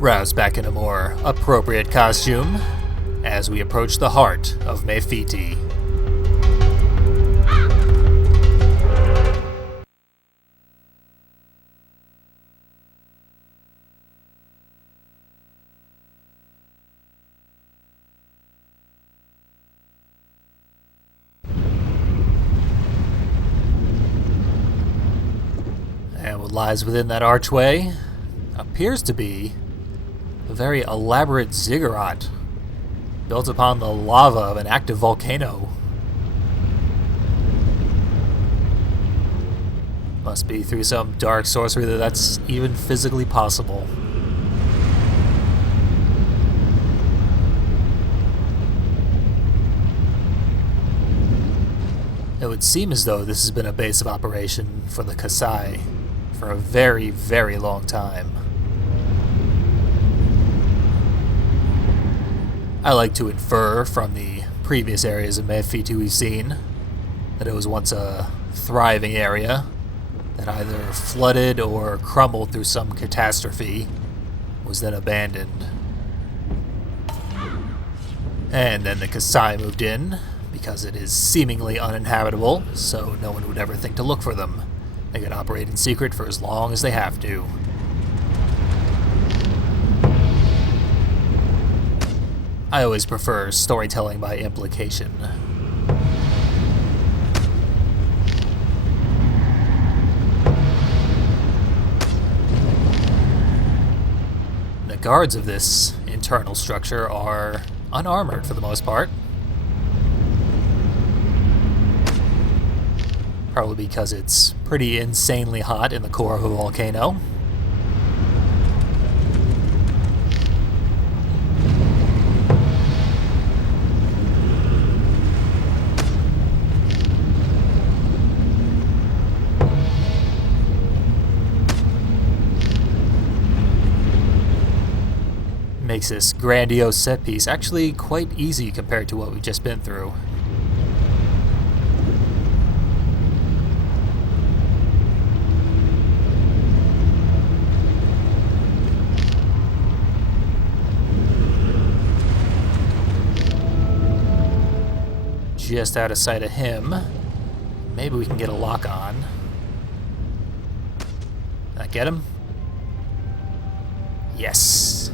Roused back in a more appropriate costume as we approach the heart of Meifiti. And what lies within that archway appears to be a very elaborate ziggurat built upon the lava of an active volcano. Must be through some dark sorcery that's even physically possible. It would seem as though this has been a base of operation for the Kasai for a very, very long time. I like to infer from the previous areas of Meifiti we've seen that it was once a thriving area that either flooded or crumbled through some catastrophe, was then abandoned. And then the Kasai moved in because it is seemingly uninhabitable, so no one would ever think to look for them. They could operate in secret for as long as they have to. I always prefer storytelling by implication. The guards of this internal structure are unarmored for the most part. Probably because it's pretty insanely hot in the core of a volcano. Makes this grandiose set piece actually quite easy compared to what we've just been through. Just out of sight of him. Maybe we can get a lock on. Did I get him? Yes.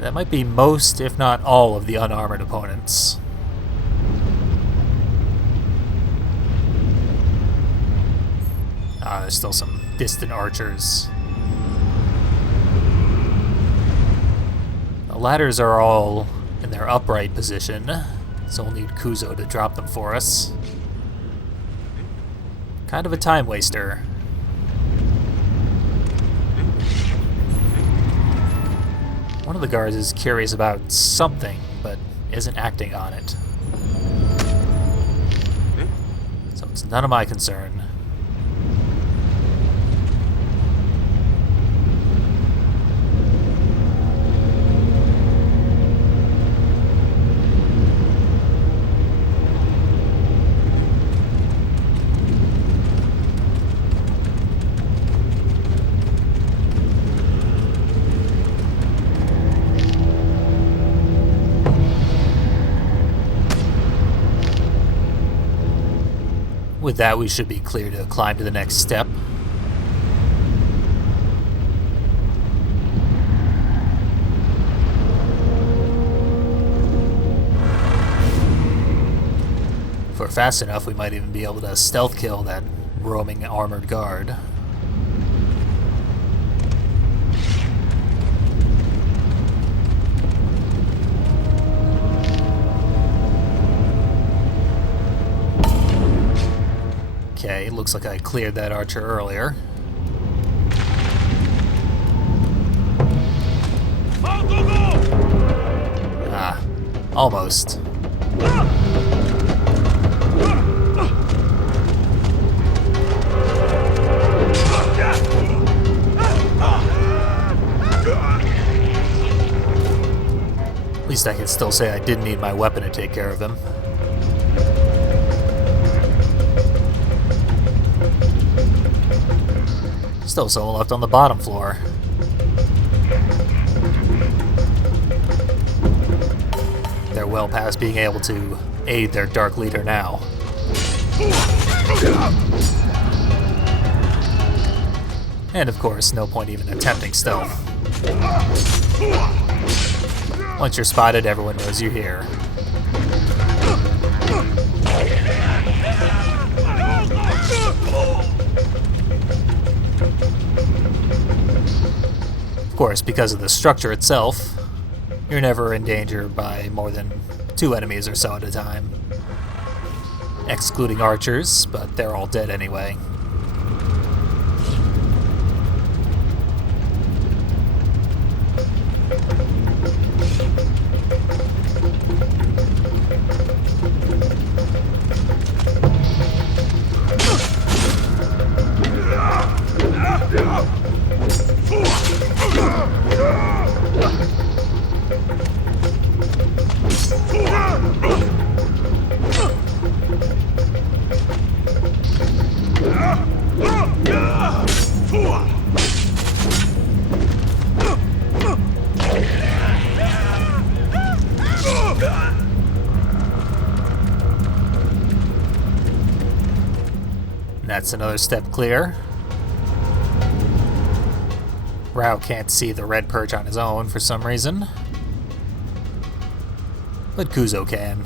That might be most, if not all, of the unarmored opponents. There's still some distant archers. The ladders are all in their upright position, so we'll need Kuzo to drop them for us. Kind of a time waster. One of the guards is curious about something, but isn't acting on it. So it's none of my concern. With that, we should be clear to climb to the next step. If we're fast enough, we might even be able to stealth kill that roaming armored guard. Okay, looks like I cleared that archer earlier. Ah, almost. At least I can still say I didn't need my weapon to take care of him. Still someone left on the bottom floor. They're well past being able to aid their dark leader now. And of course, no point even attempting stealth. Once you're spotted, everyone knows you're here. Of course, because of the structure itself, you're never in danger by more than 2 enemies or so at a time. Excluding archers, but they're all dead anyway. That's another step clear. Rao can't see the red perch on his own for some reason, but Kuzo can.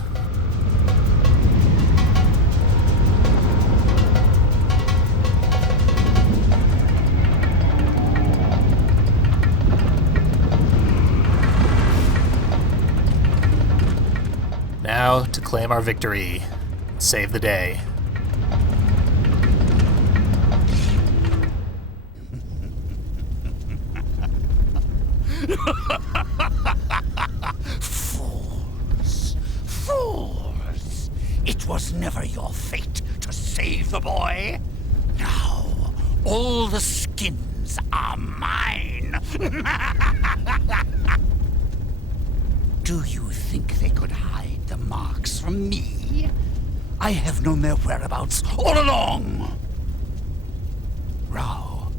Now to claim our victory and save the day. Fools! It was never your fate to save the boy. Now, all the skins are mine. Do you think they could hide the marks from me? I have known their whereabouts all along. Rao,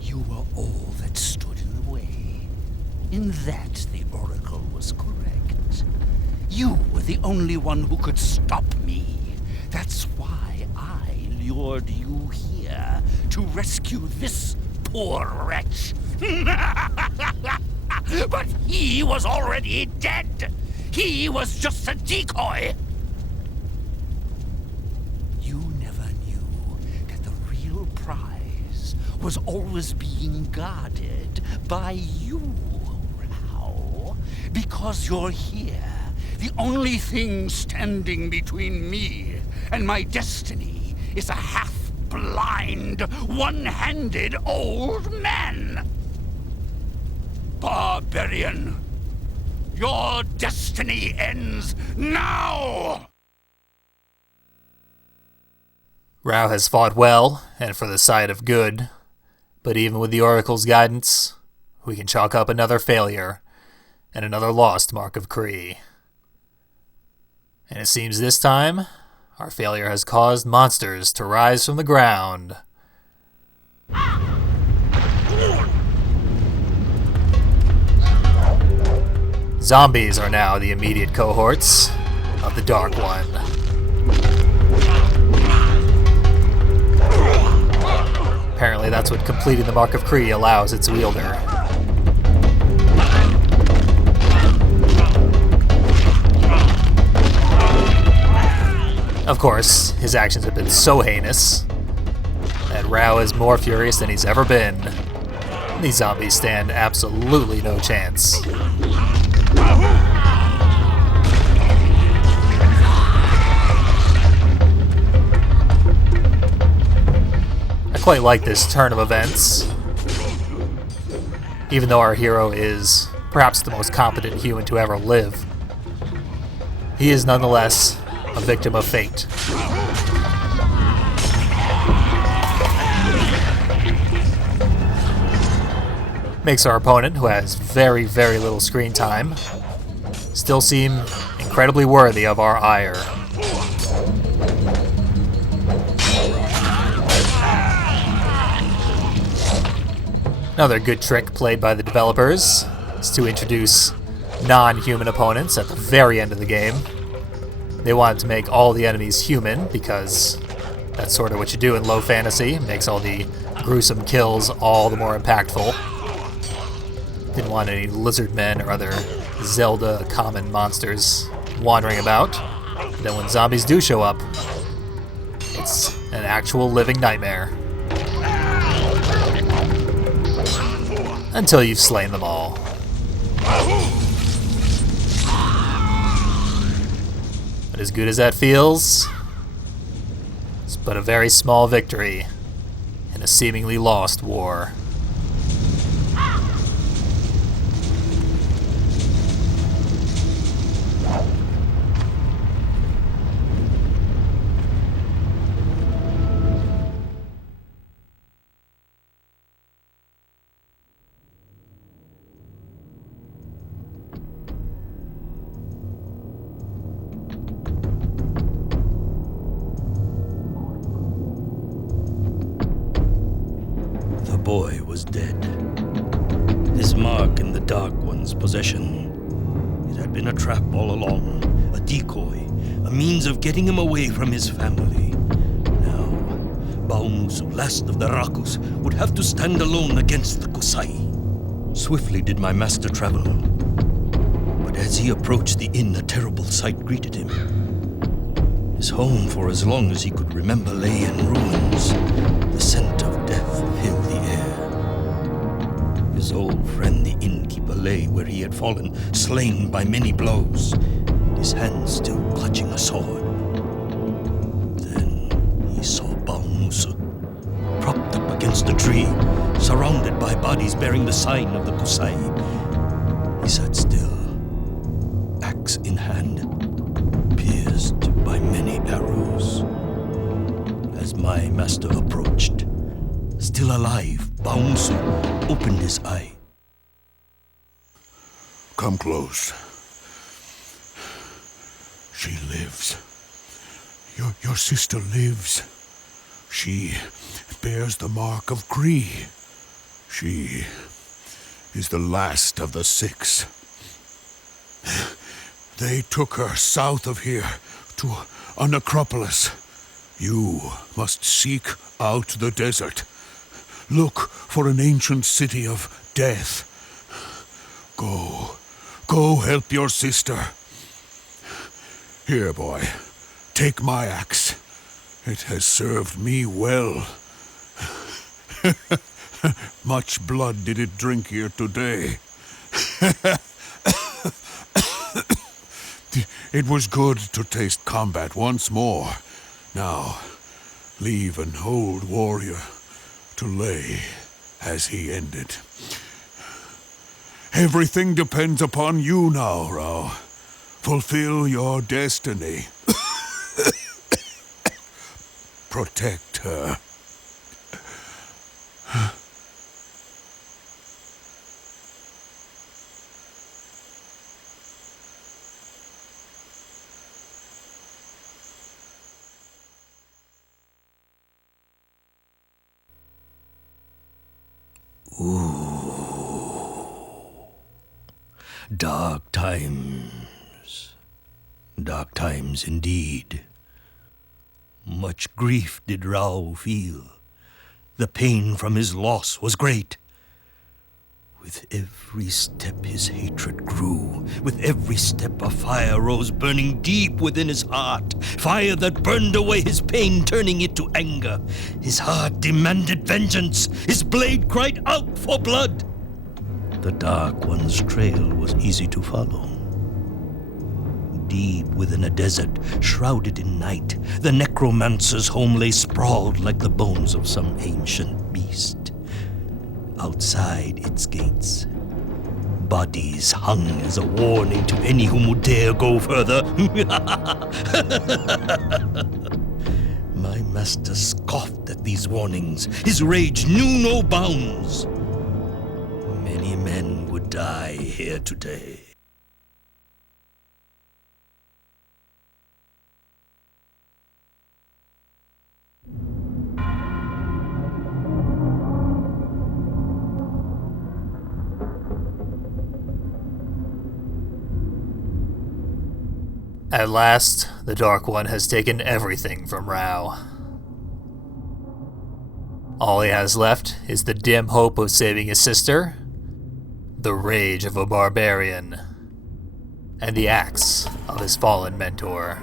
you were all that stood in the way. In that, the Oracle was correct. You were the only one who could stop me. That's why I lured you here, to rescue this poor wretch. But he was already dead. He was just a decoy. You never knew that the real prize was always being guarded by you, Rao. Because you're here, the only thing standing between me and my destiny is a half-blind, one-handed old man. Barbarian, your destiny ends now! Rao has fought well, and for the side of good, but even with the Oracle's guidance, we can chalk up another failure and another lost Mark of Kree. And it seems this time, our failure has caused monsters to rise from the ground. Zombies are now the immediate cohorts of the Dark One. Apparently that's what completing the Mark of Kree allows its wielder. Of course, his actions have been so heinous that Rao is more furious than he's ever been. These zombies stand absolutely no chance. I quite like this turn of events. Even though our hero is perhaps the most competent human to ever live, he is nonetheless a victim of fate. Makes our opponent, who has very, very little screen time, still seem incredibly worthy of our ire. Another good trick played by the developers is to introduce non-human opponents at the very end of the game. They wanted to make all the enemies human because that's sort of what you do in low fantasy. It makes all the gruesome kills all the more impactful. Didn't want any lizard men or other Zelda common monsters wandering about. But then when zombies do show up, it's an actual living nightmare. Until you've slain them all. But as good as that feels, it's but a very small victory in a seemingly lost war. The boy was dead. His mark in the Dark One's possession. It had been a trap all along, a decoy, a means of getting him away from his family. Now, Baumusu, last of the Rakus, would have to stand alone against the Kusai. Swiftly did my master travel. But as he approached the inn, a terrible sight greeted him. His home, for as long as he could remember, lay in ruins. The scent of death filled the air. His old friend, the innkeeper, lay where he had fallen, slain by many blows, his hand still clutching a sword. Then he saw Baumusu, propped up against a tree, surrounded by bodies bearing the sign of the Kusai. He sat still, axe in hand, pierced by many arrows. As my master approached, still alive, Baumusu opened his eye. Come close. She lives. Your sister lives. She bears the mark of Kree. She is the last of the 6. They took her south of here to a necropolis. You must seek out the desert. Look for an ancient city of death. Go help your sister. Here, boy, take my axe. It has served me well. Much blood did it drink here today. It was good to taste combat once more. Now, leave an old warrior to lay as he ended. Everything depends upon you now, Rao. Fulfill your destiny. Protect her. Dark times. Dark times indeed. Much grief did Rao feel. The pain from his loss was great. With every step his hatred grew. With every step a fire rose burning deep within his heart. Fire that burned away his pain, turning it to anger. His heart demanded vengeance. His blade cried out for blood. The Dark One's trail was easy to follow. Deep within a desert, shrouded in night, the necromancer's home lay sprawled like the bones of some ancient beast. Outside its gates, bodies hung as a warning to any who would dare go further. My master scoffed at these warnings. His rage knew no bounds. Many men would die here today. At last, the Dark One has taken everything from Rao. All he has left is the dim hope of saving his sister, the rage of a barbarian, and the axe of his fallen mentor.